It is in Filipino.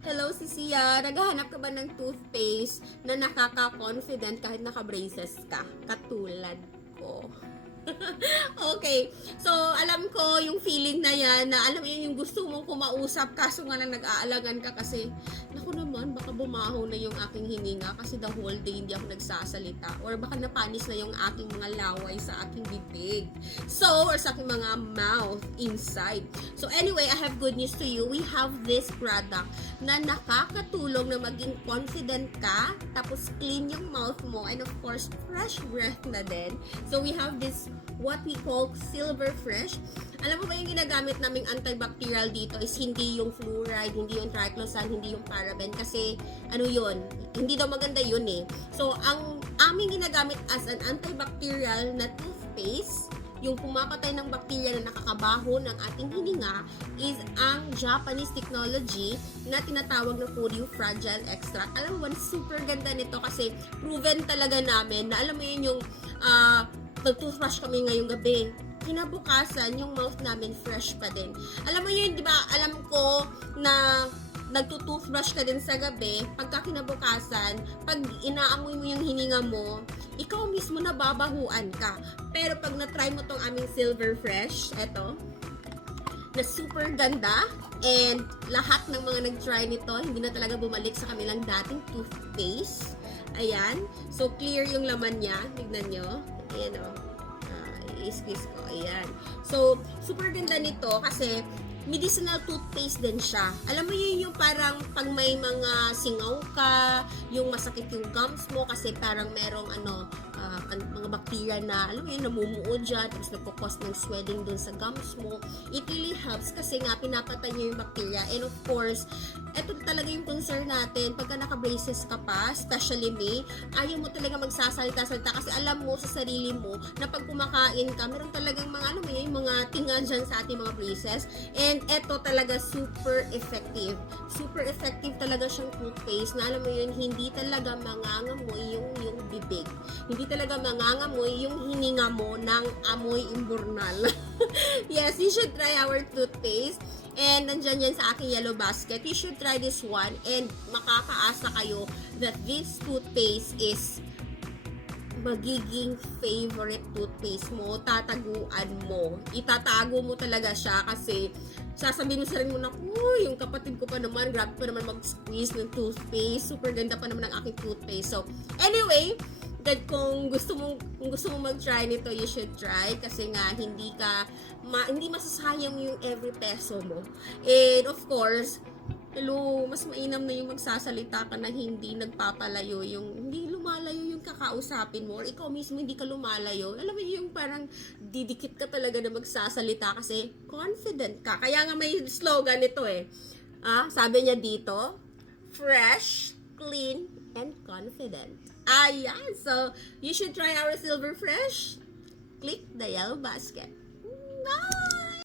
Hello, Sisia. Naghahanap ka ba ng toothpaste na nakaka-confident kahit naka-braces ka? Katulad ko. Okay. So, alam ko yung feeling na yan, na alam mo yun, yung gusto mong kumausap, kaso nga lang nag-aalagan ka kasi, naku naman, baka bumaho na yung aking hininga kasi the whole day hindi ako nagsasalita. Or baka napanis na yung aking mga laway sa aking bibig. So, or sa aking mga mouth inside. So, anyway, I have good news to you. We have this product na nakakatulong na maging confident ka, tapos clean yung mouth mo, and of course, fresh breath na din. So, we have this what we call Silver Fresh. Alam mo ba yung ginagamit naming antibacterial dito is hindi yung fluoride, hindi yung triclosan, hindi yung paraben kasi ano yun, hindi daw maganda yun eh. So, ang aming ginagamit as an antibacterial na toothpaste, yung pumapatay ng bakterya na nakakabaho ng ating hininga is ang Japanese technology na tinatawag na Puryu Fragile Extract. Alam mo, super ganda nito kasi proven talaga namin na alam mo yun yung nag-toothbrush kami ngayong gabi. Kinabukasan, yung mouth namin fresh pa din. Alam mo yun, di ba? Alam ko na nagtutoothbrush ka din sa gabi, pagka kinabukasan, pag inaamoy mo yung hininga mo, ikaw mismo nababahuan ka. Pero pag na-try mo tong aming Silver Fresh, eto, na super ganda, and lahat ng mga nag-try nito, hindi na talaga bumalik sa kanilang dating toothpaste. Ayan. So, clear yung laman niya. Tignan nyo. Ayan o. I-squeeze ko. Ayan. So, super ganda nito kasi medicinal toothpaste din siya. Alam mo yun yung parang pag may mga singaw ka, yung masakit yung gums mo kasi parang merong mga bakterya na, alam mo yun, namumuo dyan, tapos nagpo-cause ng swelling dun sa gums mo. It really helps kasi nga pinapatay niya yung bakterya. And of course, eto talaga yung concern natin. Pagka naka-braces ka pa, especially me, ayaw mo talaga magsasalita-salita kasi alam mo sa sarili mo na pag kumakain ka, meron talagang mga, alam mo yun, yung mga tinga dyan sa ating mga braces. And eto talaga super effective. Super effective talaga siyang toothpaste na alam mo yun, hindi talaga mangangamoy yung bibig. Hindi talaga mangangamoy yung hininga mo ng amoy imburnal. Yes, you should try our toothpaste. And nandyan yan sa aking yellow basket. You should try this one and makakaasa kayo that this toothpaste is magiging favorite toothpaste mo, tataguan mo. Itatago mo talaga siya kasi sasabihin mo sa rin mo na, yung kapatid ko pa naman, grabe pa naman mag-squeeze ng toothpaste. Super ganda pa naman ang aking toothpaste. So, anyway, kung gusto mong mag-try nito, you should try kasi nga hindi masasayang yung every peso mo. And of course, hello, mas mainam na yung magsasalita ka na hindi nagpapalayo, hindi lumalayo yung kakausapin mo, or ikaw mismo hindi ka lumalayo. Alam mo yung parang didikit ka talaga na magsasalita kasi confident ka. Kaya nga may slogan nito eh. Sabi niya dito, fresh, clean, and confident. Ayan, so you should try our Silver Fresh. Click the yellow basket. Bye!